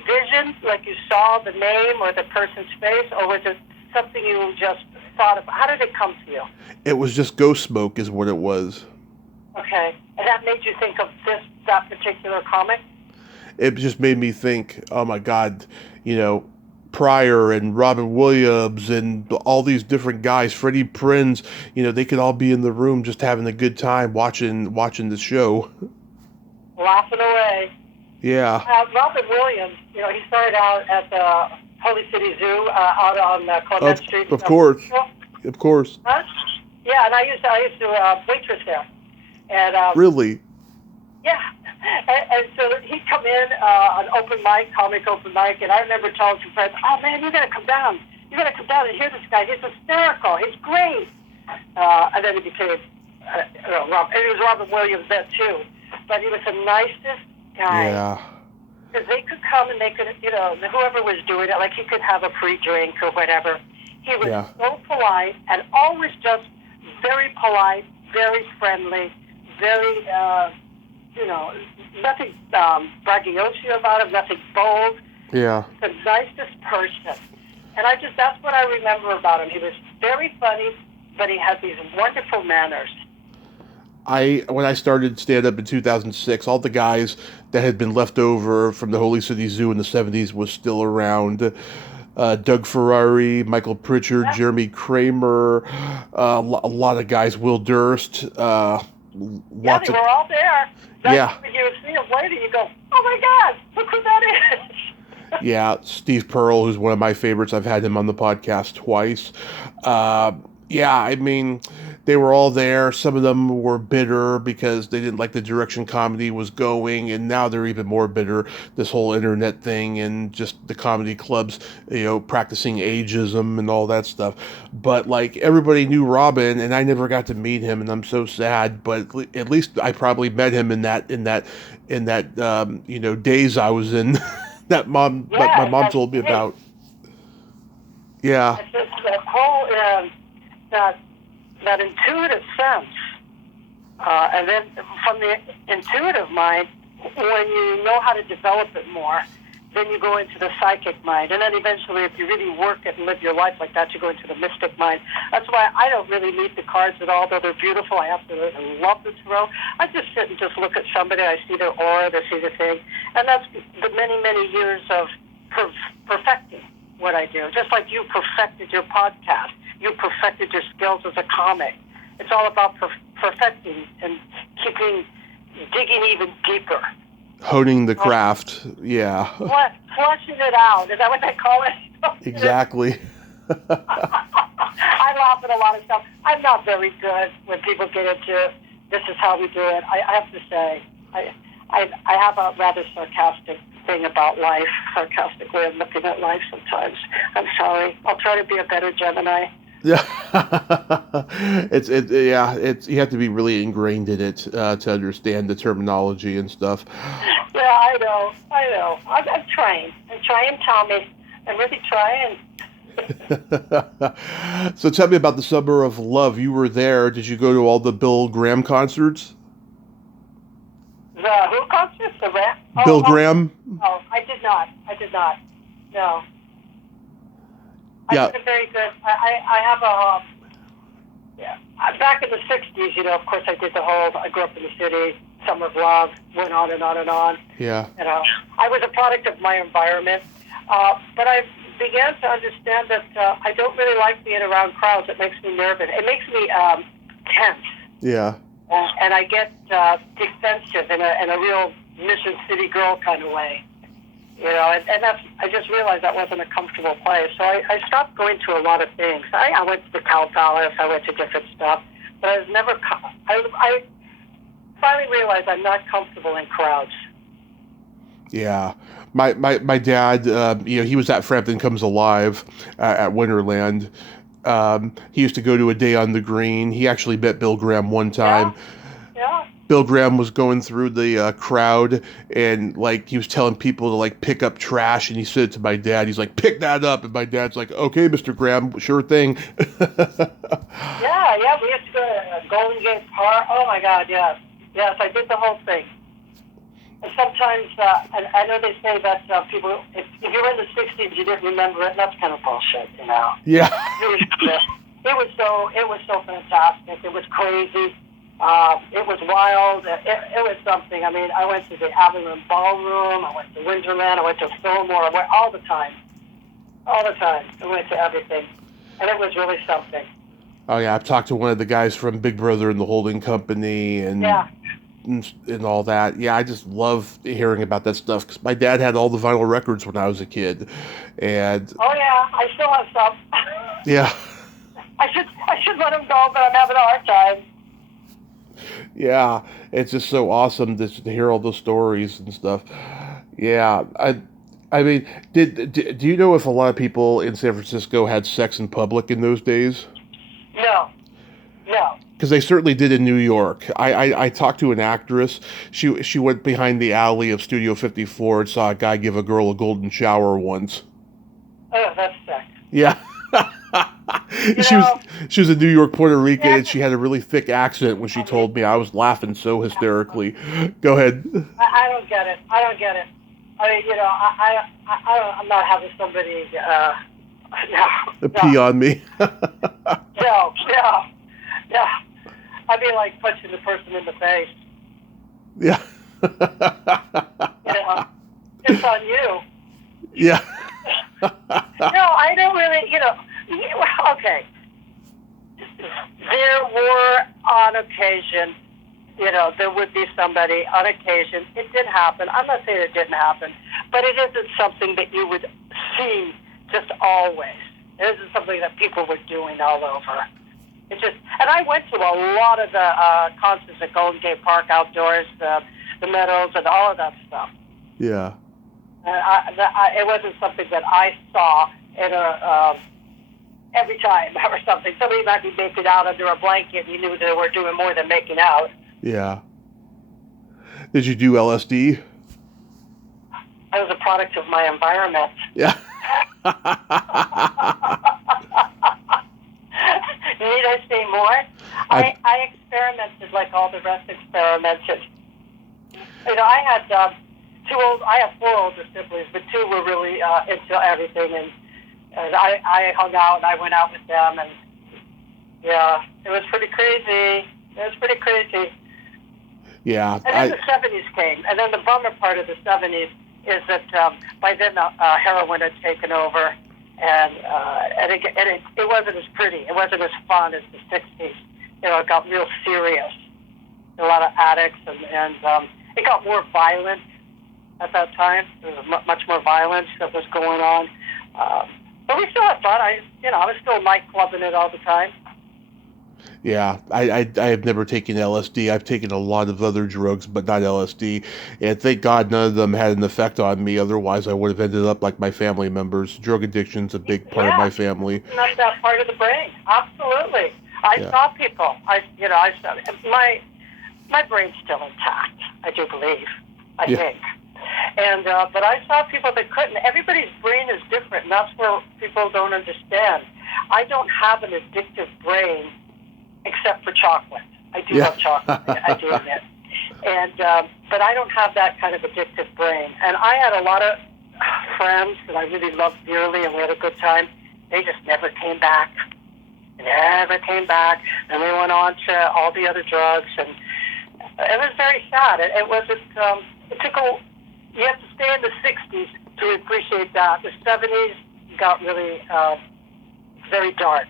visioned, like you saw the name or the person's face, or was it something you just thought of? How did it come to you? It was just ghost smoke, is what it was. Okay, and that made you think of that particular comic? It just made me think, oh my God, Pryor and Robin Williams and all these different guys, Freddie Prinze, they could all be in the room just having a good time watching the show. Laughing away. Yeah. Robin Williams, he started out at the Holy City Zoo out on Clement Street. Of course. Of course. Huh? Yeah, and I used to waitress there. And really? Yeah. And so he'd come in on comic open mic, and I remember telling some friends, oh man, you gotta come down. You gotta come down and hear this guy. He's hysterical. He's great. And then he became, and it was Robin Williams then too. But he was the nicest guy. Yeah. Because they could come and they could, whoever was doing it, like he could have a free drink or whatever. He was so polite and always just very polite, very friendly, very, nothing braggadocio about him, nothing bold. Yeah. The nicest person. And that's what I remember about him. He was very funny, but he had these wonderful manners. When I started stand-up in 2006, all the guys that had been left over from the Holy City Zoo in the 70s was still around. Doug Ferrari, Michael Pritchard, Jeremy Kramer, a lot of guys, Will Durst. They were all there. When you see them later, you go, oh my God, look who that is. Yeah, Steve Pearl, who's one of my favorites. I've had him on the podcast twice. I mean, they were all there. Some of them were bitter because they didn't like the direction comedy was going, and now they're even more bitter. This whole internet thing and just the comedy clubs, practicing ageism and all that stuff. But like everybody knew Robin, and I never got to meet him, and I'm so sad. But at least I probably met him in that days I was in that my mom told me about. Yeah. It's just that whole that intuitive sense, and then from the intuitive mind, when you know how to develop it more, then you go into the psychic mind, and then eventually, if you really work it and live your life like that, you go into the mystic mind. That's why I don't really need the cards at all, though they're beautiful. I absolutely love the tarot. I just sit and just look at somebody. I see their aura, I see the thing, and that's the many, many years of perfecting what I do. Just like you perfected your podcast, you perfected your skills as a comic. It's all about perfecting and digging even deeper. Honing the craft, yeah. Flushing it out. Is that what they call it? Exactly. I laugh at a lot of stuff. I'm not very good when people get into this is how we do it. I have to say, I have a rather sarcastic thing about life, sarcastic way of looking at life sometimes. I'm sorry. I'll try to be a better Gemini. Yeah, it's you have to be really ingrained in it to understand the terminology and stuff. Yeah, I know. I'm trying, Tommy. I'm really trying. So tell me about the Summer of Love. You were there. Did you go to all the Bill Graham concerts? The who concerts? The rap? Bill Graham? Oh, I did not. No. Yeah. I did a very good. I have Yeah. Back in the 60s, of course, I did I grew up in the city, Summer of Love, went on and on and on. Yeah. I was a product of my environment, but I began to understand that I don't really like being around crowds. It makes me nervous. It makes me tense. Yeah. And I get defensive in a real Mission City girl kind of way. And I just realized that wasn't a comfortable place. So I stopped going to a lot of things. I went to the Cow Palace, I went to different stuff, but I was never, I finally realized I'm not comfortable in crowds. Yeah. My dad, he was at Frampton Comes Alive at Winterland. He used to go to a day on the green. He actually met Bill Graham one time. Yeah. Bill Graham was going through the crowd, and he was telling people to pick up trash, and he said it to my dad. He's like, "Pick that up," and my dad's like, "Okay, Mr. Graham, sure thing." Yeah, we used to go to Golden Gate Park. Oh my God, yes, I did the whole thing. And sometimes, and I know they say that people, if you were in the '60s, you didn't remember it. That's kind of bullshit, Yeah. It was so fantastic. It was crazy. It was wild. It was something. I mean, I went to the Avalon Ballroom. I went to Winterland. I went to Fillmore. I went all the time. I went to everything. And it was really something. Oh, yeah. I've talked to one of the guys from Big Brother and the Holding Company and all that. Yeah, I just love hearing about that stuff because my dad had all the vinyl records when I was a kid. And oh, yeah. I still have some. Yeah. I should let them go, but I'm having a hard time. Yeah, it's just so awesome to hear all those stories and stuff. Yeah, I mean, do you know if a lot of people in San Francisco had sex in public in those days? No. Because they certainly did in New York. I talked to an actress. She went behind the alley of Studio 54 and saw a guy give a girl a golden shower once. Oh, that's sick. Yeah. She was a New York Puerto Rican, and she had a really thick accent when she told me. I was laughing so hysterically. Go ahead. I don't get it. I mean, I'm not having somebody pee on me. No. I'd be like punching the person in the face. Yeah. It's on you. Yeah. No, I don't really, okay. There were, on occasion, there would be somebody, on occasion, it did happen. I'm not saying it didn't happen, but it isn't something that you would see just always. It isn't something that people were doing all over. It just, and I went to a lot of the concerts at Golden Gate Park outdoors, the Meadows, and all of that stuff. Yeah. It wasn't something that I saw in every time or something. Somebody might be making out under a blanket, and you knew they were doing more than making out. Yeah. Did you do LSD? I was a product of my environment. Yeah. Need I say more? I experimented like all the rest experimented. I had I have 4 older siblings, but 2 were really into everything, and I hung out and I went out with them, and yeah, it was pretty crazy. Yeah. And then the 70s came, and then the bummer part of the 70s is that by then heroin had taken over, and it wasn't as pretty. It wasn't as fun as the 60s. It got real serious. A lot of addicts, and it got more violent at that time. There was much more violence that was going on. But we still had fun. I was still nightclubbing it all the time. Yeah, I have never taken LSD. I've taken a lot of other drugs, but not LSD. And thank God none of them had an effect on me. Otherwise, I would have ended up like my family members. Drug addiction's a big part of my family. Not that part of the brain. Absolutely. I saw people. My brain's still intact. I do believe. I think. And but I saw people that couldn't. Everybody's brain is different, and that's where people don't understand. I don't have an addictive brain except for chocolate. I do love chocolate. I do admit. And but I don't have that kind of addictive brain. And I had a lot of friends that I really loved dearly, and we had a good time. They just never came back. Never came back. And they went on to all the other drugs, and it was very sad. It wasn't. It took a. You have to stay in the '60s to appreciate that. The '70s got really very dark.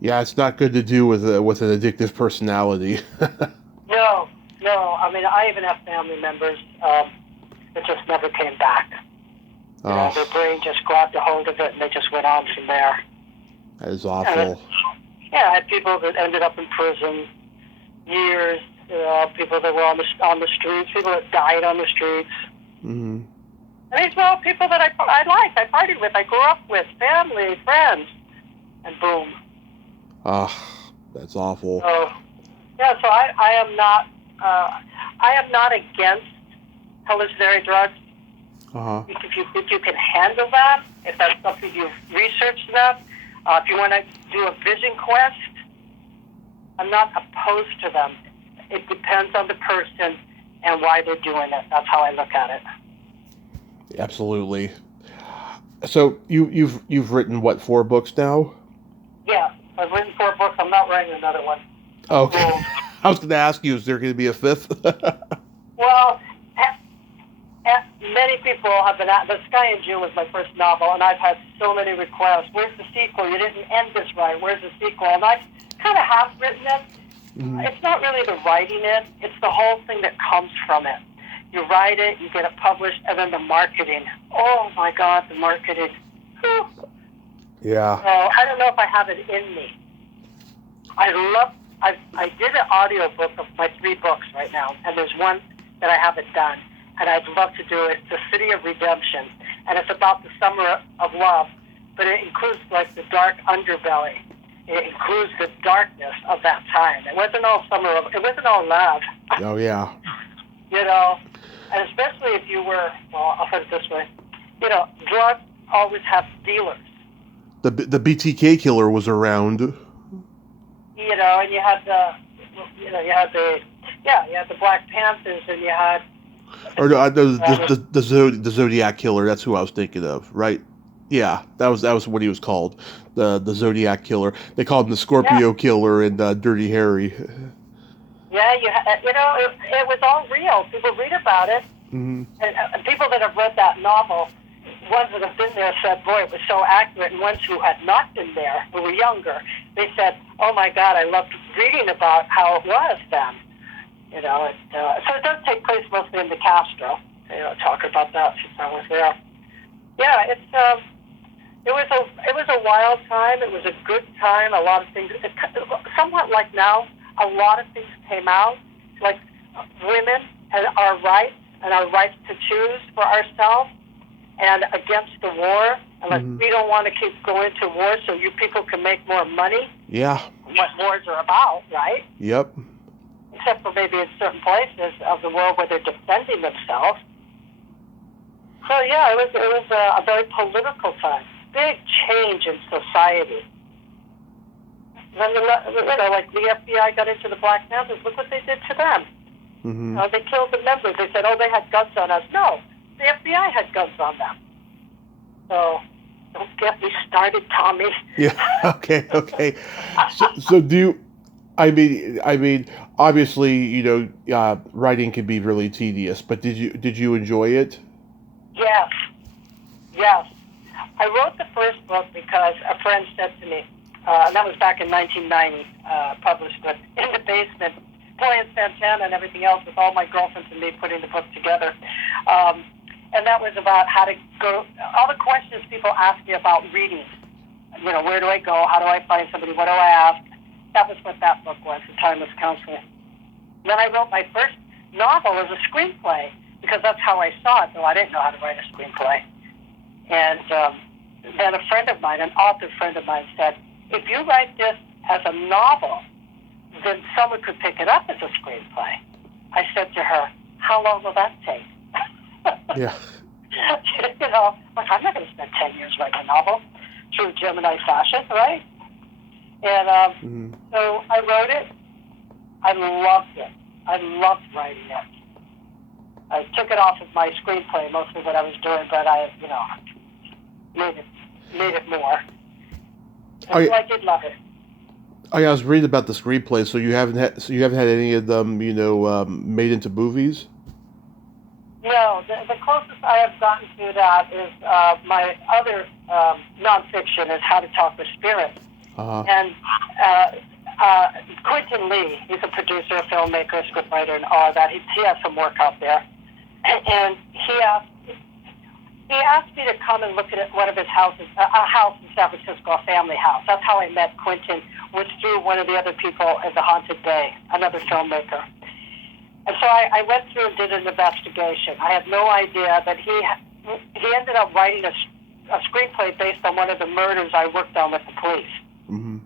Yeah, it's not good to do with an addictive personality. No. I mean, I even have family members that just never came back. You know, their brain just grabbed a hold of it, and they just went on from there. That is awful. I had people that ended up in prison years. People that were on the streets, people that died on the streets. Mm-hmm. And these were all people that I liked, I partied with, I grew up with, family, friends, and boom. That's awful. So I am not against hallucinatory drugs. If you can handle that, if that's something you've researched enough, if you want to do a vision quest, I'm not opposed to them. It depends on the person and why they're doing it. That's how I look at it. Absolutely. So you've written what, 4 books now? Yeah, I've written 4 books. I'm not writing another one. Okay. I was going to ask you, is there going to be a 5th? Well, many people have been The Sky in June was my first novel, and I've had so many requests. Where's the sequel? You didn't end this right. Where's the sequel? And I kind of have written it. Mm-hmm. It's not really the writing it. It's the whole thing that comes from it. You write it, you get it published, and then the marketing. Oh, my God, the marketing. Whew. Yeah. So I don't know if I have it in me. I did an audiobook of my 3 books right now, and there's one that I haven't done, and I'd love to do it. The City of Redemption, and it's about the summer of love, but it includes like the dark underbelly. It includes the darkness of that time. It wasn't all it wasn't all love. Oh, yeah. You know, and especially if you were, well, I'll put it this way, you know, drugs always have dealers. The BTK killer was around. You know, and you had the Black Panthers, and you had. Or no, the Zodiac killer. That's who I was thinking of, right? Yeah, that was what he was called, the Zodiac killer. They called him the Scorpio killer and Dirty Harry. Yeah, it was all real. People read about it, and people that have read that novel, ones that have been there said, "Boy, it was so accurate." And ones who had not been there, who were younger, they said, "Oh my God, I loved reading about how it was then." You know, so it does take place mostly in the Castro. You know, talk about that since I was there. Yeah, it was a wild time. It was a good time. A lot of things, somewhat like now, a lot of things came out, like women and our rights to choose for ourselves, and against the war. And like, we don't want to keep going to war so you people can make more money. Yeah. What wars are about, right? Yep. Except for maybe in certain places of the world where they're defending themselves. So yeah, it was a very political time. Big change in society. Then, like the FBI got into the Black Panthers. Look what they did to them. They killed the members. They said, "Oh, they had guns on us." No, the FBI had guns on them. So don't get me started, Tommy. Yeah. Okay. So do you? I mean, obviously, you know, writing can be really tedious. But did you enjoy it? Yes. I wrote the first book because a friend said to me, and that was back in 1990, published it in the basement, playing Santana and everything else with all my girlfriends and me putting the book together. And that was about how to go, all the questions people ask me about reading. You know, where do I go? How do I find somebody? What do I ask? That was what that book was, The Timeless Counselor. Then I wrote my first novel as a screenplay, because that's how I saw it, though I didn't know how to write a screenplay. And then a friend of mine, an author friend of mine, said, if you write this as a novel, then someone could pick it up as a screenplay. I said to her, how long will that take? Yeah. You know, like, I'm not going to spend 10 years writing a novel through Gemini fashion, right? And so I wrote it. I loved it. I loved writing it. I took it off of my screenplay, mostly what I was doing, but I, you know, made it more. And so I did love it. I was reading about the screenplay. So you haven't had any of them, made into movies. No, the closest I have gotten to that is my other nonfiction is How to Talk with Spirits. Uh-huh. And Quentin Lee, he's a producer, filmmaker, scriptwriter, and all of that. He has some work out there. And he asked me to come and look at one of his houses, a house in San Francisco, a family house. That's how I met Quentin, was through one of the other people at the Haunted Bay, another filmmaker. And so I went through and did an investigation. I had no idea that he ended up writing a screenplay based on one of the murders I worked on with the police. Mm-hmm.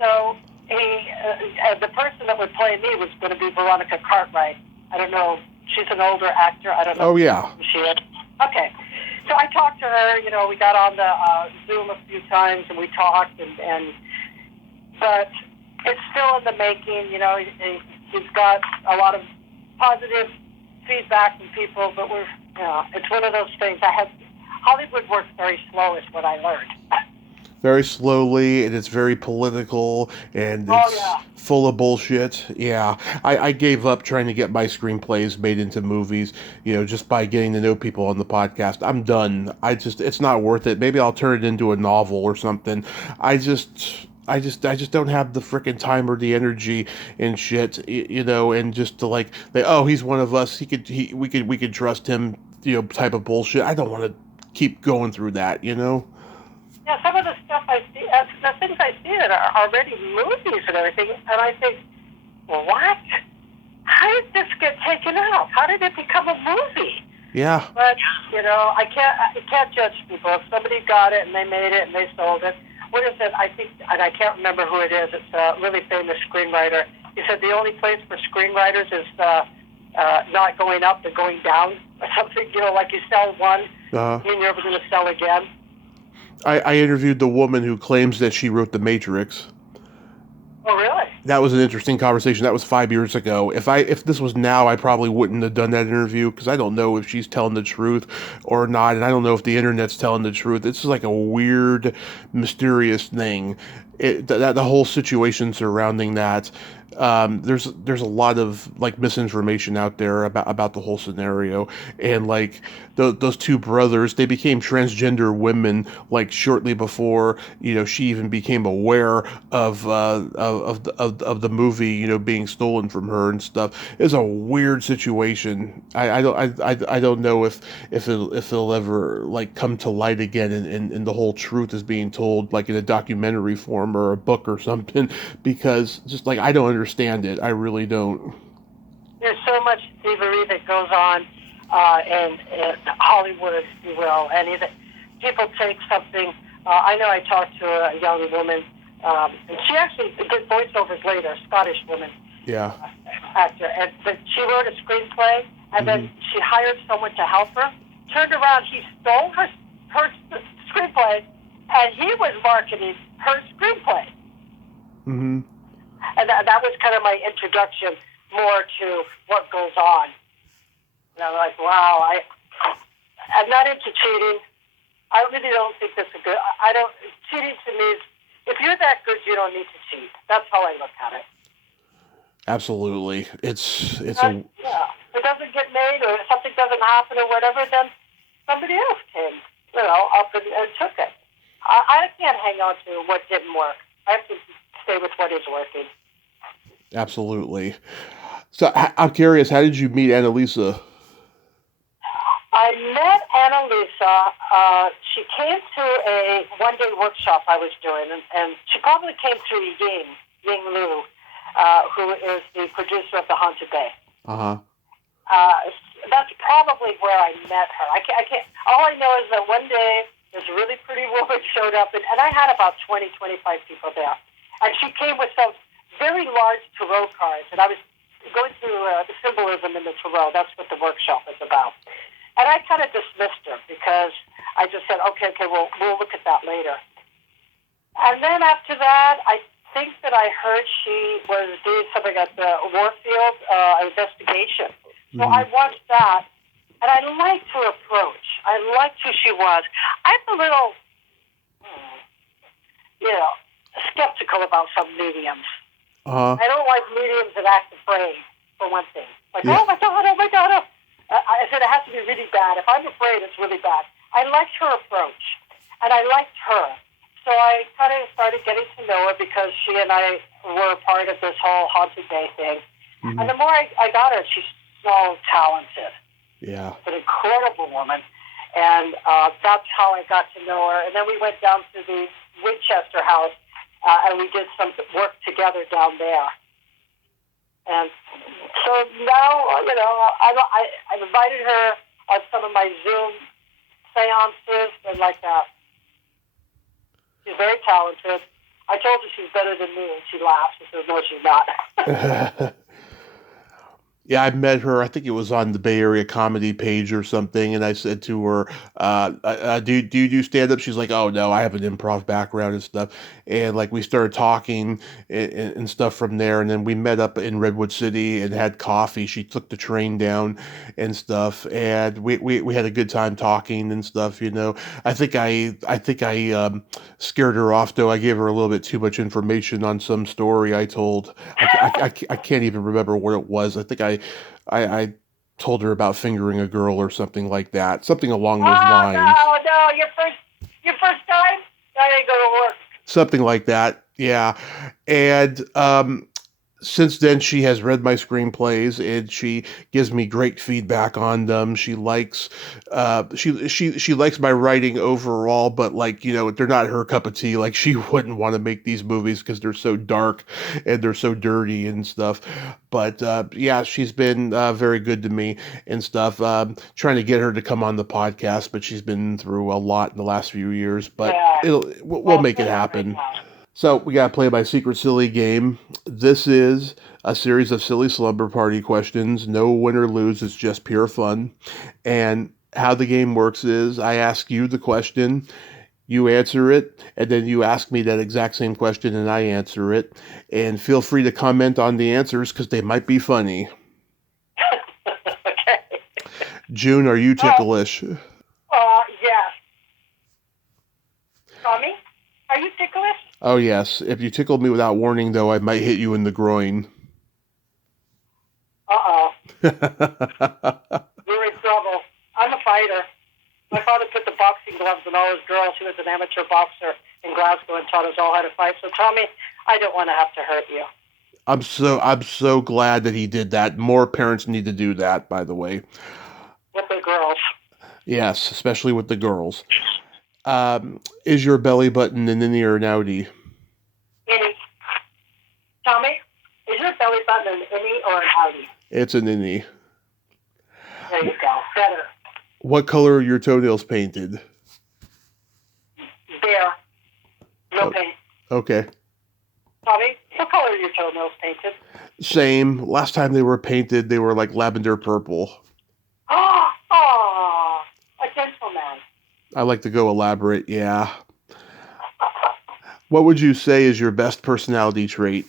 So the person that would play me was going to be Veronica Cartwright. I don't know. She's an older actor. I don't know. Oh, yeah. Who she is. Okay. So I talked to her. We got on the Zoom a few times and we talked. But it's still in the making. He's got a lot of positive feedback from people, but it's one of those things. Hollywood works very slow, is what I learned. Very slowly, and it's very political, and it's full of bullshit. Yeah, I gave up trying to get my screenplays made into movies, just by getting to know people on the podcast. I'm done. It's not worth it. Maybe I'll turn it into a novel or something. I just don't have the frickin' time or the energy and shit, and just to he's one of us. We could trust him, type of bullshit. I don't want to keep going through that, Yeah, some of the stuff I see, the things I see that are already movies and everything, and I think, well, what? How did this get taken out? How did it become a movie? Yeah. But I can't judge people. If somebody got it and they made it and they sold it. What is it? I think, and I can't remember who it is. It's a really famous screenwriter. He said the only place for screenwriters is not going up, they're going down or something. Like you sell one, you're never going to sell again. I interviewed the woman who claims that she wrote The Matrix. Oh, really? That was an interesting conversation. That was 5 years ago. If this was now, I probably wouldn't have done that interview, because I don't know if she's telling the truth or not, and I don't know if the internet's telling the truth. It's like a weird, mysterious thing. The whole situation surrounding that. There's a lot of misinformation out there about the whole scenario, and those two brothers, they became transgender women shortly before she even became aware of the movie being stolen from her and stuff. It's a weird situation. I don't know if it'll ever come to light again, and the whole truth is being told in a documentary form or a book or something, because just I don't understand it. I really don't. There's so much thievery that goes on in Hollywood, if you will, and either people take something. I know I talked to a young woman, and she actually did voiceovers later, a Scottish woman. Yeah. Actor, but she wrote a screenplay, and then she hired someone to help her. Turned around, he stole her screenplay, and he was marketing her screenplay. Mm-hmm. And that was kind of my introduction more to what goes on. And I'm like, wow, I'm not into cheating. I really don't think that's a good. Cheating to me is, if you're that good, you don't need to cheat. That's how I look at it. Absolutely, it's If it doesn't get made, or if something doesn't happen, or whatever, then somebody else came, up and took it. I can't hang on to what didn't work. I have to stay with what is working. Absolutely. So I'm curious, how did you meet Annalisa? I met Annalisa. She came to a one-day workshop I was doing, and she probably came through Ying Liu, who is the producer of The Haunted Bay. Uh-huh. That's probably where I met her. I can't. All I know is that one day this really pretty woman showed up, and I had about 20, 25 people there. And she came with some very large tarot cards, and I was going through the symbolism in the tarot. That's what the workshop is about. And I kind of dismissed her because I just said, okay, we'll look at that later. And then after that, I think that I heard she was doing something at the Warfield investigation. So I watched that, and I liked her approach. I liked who she was. I'm a little, skeptical about some mediums. Uh-huh. I don't like mediums that act afraid, for one thing. Like, Yeah. oh my God, oh my God. Oh. I said it has to be really bad. If I'm afraid, it's really bad. I liked her approach, and I liked her. So I kind of started getting to know her because she and I were part of this whole haunted day thing. Mm-hmm. And the more I got her, she's so talented. Yeah. An incredible woman. And that's how I got to know her. And then we went down to the Winchester house, and we did some work together down there. And so now, I've invited her on some of my Zoom seances and like that. She's very talented. I told her she's better than me, and she laughs and says, no, she's not. Yeah, I met her. I think it was on the Bay Area comedy page or something, and I said to her, "Do you do stand up?" She's like, "Oh no, I have an improv background and stuff." And like we started talking and stuff from there, and then we met up in Redwood City and had coffee. She took the train down and stuff, and we had a good time talking and stuff. I think I scared her off though. I gave her a little bit too much information on some story I told. I can't even remember what it was. I think I told her about fingering a girl or something like that. Something along those lines. No, your first time? That ain't gonna work. Something like that. Yeah. And since then she has read my screenplays and she gives me great feedback on them. She likes she likes my writing overall, but they're not her cup of tea. Like she wouldn't want to make these movies because they're so dark and they're so dirty and stuff. But yeah, she's been very good to me and stuff. Trying to get her to come on the podcast, but she's been through a lot in the last few years. But we'll make it happen. So we got to play my secret silly game. This is a series of silly slumber party questions. No win or lose. It's just pure fun. And how the game works is I ask you the question, you answer it, and then you ask me that exact same question and I answer it. And feel free to comment on the answers because they might be funny. Okay. June, are you ticklish? Yes. Tommy, are you ticklish? Oh, yes. If you tickle me without warning, though, I might hit you in the groin. Uh-oh. You're in trouble. I'm a fighter. My father put the boxing gloves on all his girls. He was an amateur boxer in Glasgow and taught us all how to fight. So, Tommy, I don't want to have to hurt you. I'm so glad that he did that. More parents need to do that, by the way. With the girls. Yes, especially with the girls. Is your belly button an innie or an outie? Innie. Tommy, is your belly button an innie or an outie? It's an innie. There you go. Better. What color are your toenails painted? Bare. No paint. Okay. Tommy, what color are your toenails painted? Same. Last time they were painted, they were like lavender purple. Oh, a gentleman. I like to go elaborate, yeah. What would you say is your best personality trait?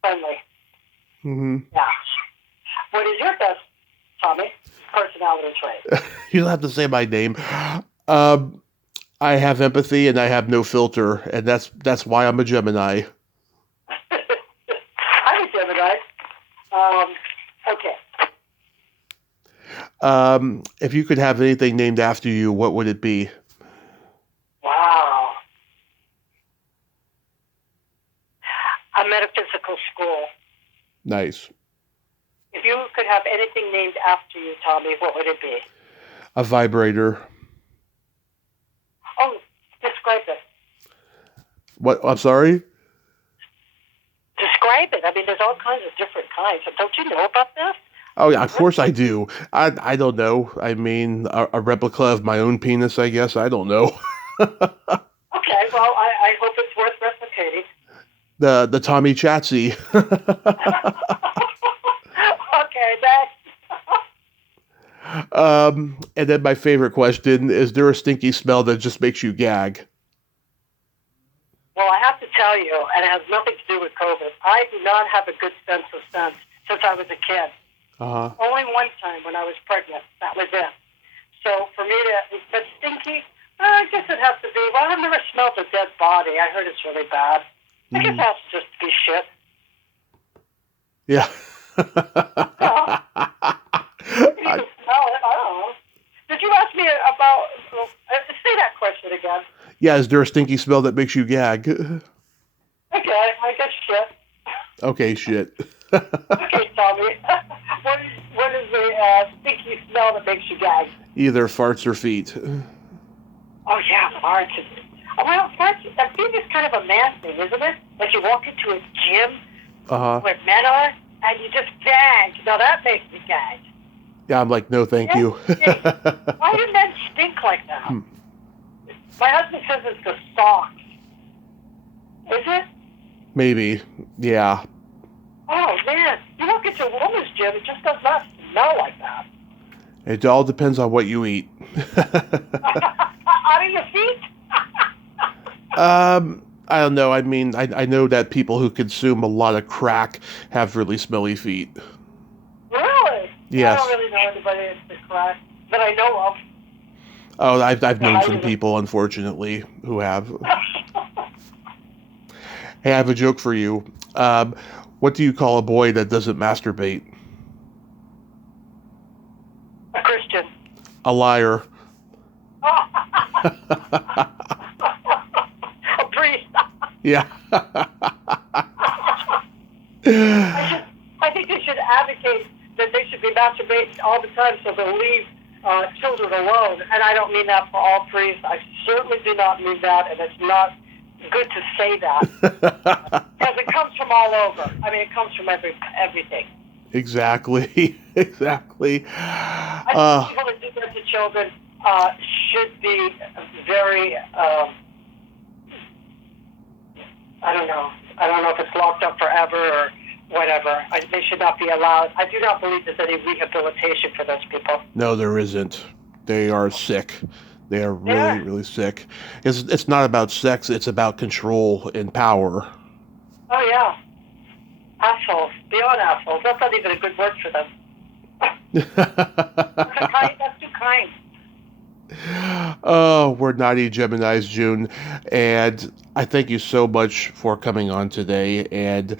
Friendly. Mm-hmm. Yeah. What is your best, Tommy, personality trait? You don't have to say my name. I have empathy and I have no filter, and that's why I'm a Gemini. I'm a Gemini. Okay. If you could have anything named after you, what would it be? Wow. A metaphysical school. Nice. If you could have anything named after you, Tommy, what would it be? A vibrator. Oh, describe it. What? I'm sorry? Describe it. I mean, there's all kinds of different kinds. Don't you know about this? Oh, yeah, of course I do. I don't know. I mean, a replica of my own penis, I guess. I don't know. Okay, well, I hope it's worth replicating. The Tommy Chatsy. Okay, next. And then my favorite question, is there a stinky smell that just makes you gag? Well, I have to tell you, and it has nothing to do with COVID, I do not have a good sense of scent since I was a kid. Uh-huh. Only one time when I was pregnant. That was it. So for me but stinky, I guess it has to be. Well, I've never smelled a dead body. I heard it's really bad. I guess it has to just be shit. Yeah. You can smell it. I don't know. Did you ask me about... say that question again. Yeah, is there a stinky smell that makes you gag? Okay, I guess shit. Okay, shit. Okay, Tommy. What is the stinky smell that makes you gag? Either farts or feet. Oh, yeah, farts. Well, farts, I think it's kind of a man thing, isn't it? Like you walk into a gym where men are, and you just gag. Now, that makes me gag. Yeah, I'm like, no, thank you. Why do men stink like that? My husband says it's the socks. Is it? Maybe. Yeah. Oh, man. You walk into a woman's gym, it just does not smell like that. It all depends on what you eat. Out of your feet? I don't know. I mean, I know that people who consume a lot of crack have really smelly feet. Really? Yes. I don't really know anybody that's crack that I know of. Oh, I've known some people, unfortunately, who have. Hey, I have a joke for you. What do you call a boy that doesn't masturbate? A Christian. A liar. A priest. Yeah. I think they should advocate that they should be masturbating all the time so they'll leave children alone. And I don't mean that for all priests. I certainly do not mean that, and it's not good to say that. Because it comes from all over. I mean, it comes from everything. Exactly. Exactly. I think people that do that to children should be very, I don't know if it's locked up forever or whatever. They should not be allowed. I do not believe there's any rehabilitation for those people. No, there isn't. They are sick. They are really, really sick. It's not about sex. It's about control and power. Oh, yeah. Assholes. Beyond assholes. That's not even a good word for them. That's too kind. Oh, we're naughty Geminis, June. And I thank you so much for coming on today. And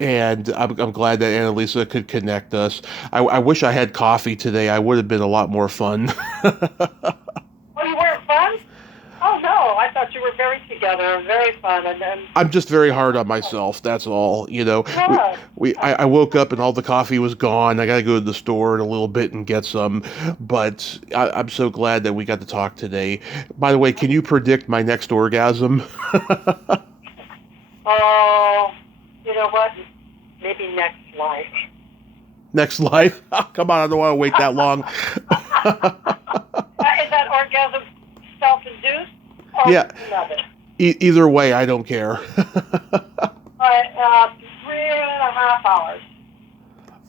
I'm glad that Annalisa could connect us. I wish I had coffee today. I would have been a lot more fun. Oh, you weren't fun? Oh, no. I thought you were very together, very fun. And then I'm just very hard on myself. That's all. You know, I woke up and all the coffee was gone. I got to go to the store in a little bit and get some. But I'm so glad that we got to talk today. By the way, can you predict my next orgasm? Oh, you know what? Maybe next life. Next life? Oh, come on, I don't want to wait that long. Is that orgasm self-induced? Or Yeah. Either way, I don't care. All right, 3.5 hours.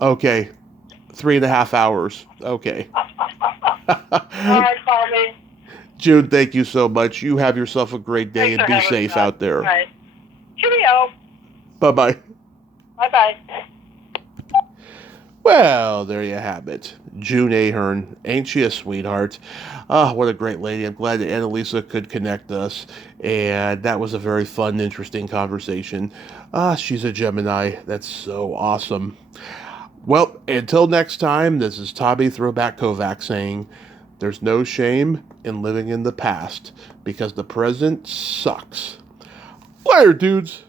Okay. 3.5 hours. Okay. All right, Tommy. June, thank you so much. You have yourself a great day and be safe out there. All right. Cheerio. Bye-bye. Bye-bye. Well, there you have it. June Ahern. Ain't she a sweetheart? Ah, what a great lady. I'm glad that Annalisa could connect us. And that was a very fun, interesting conversation. Ah, she's a Gemini. That's so awesome. Well, until next time, this is Tommy Throwback Kovac saying, there's no shame in living in the past because the present sucks. Later, dudes.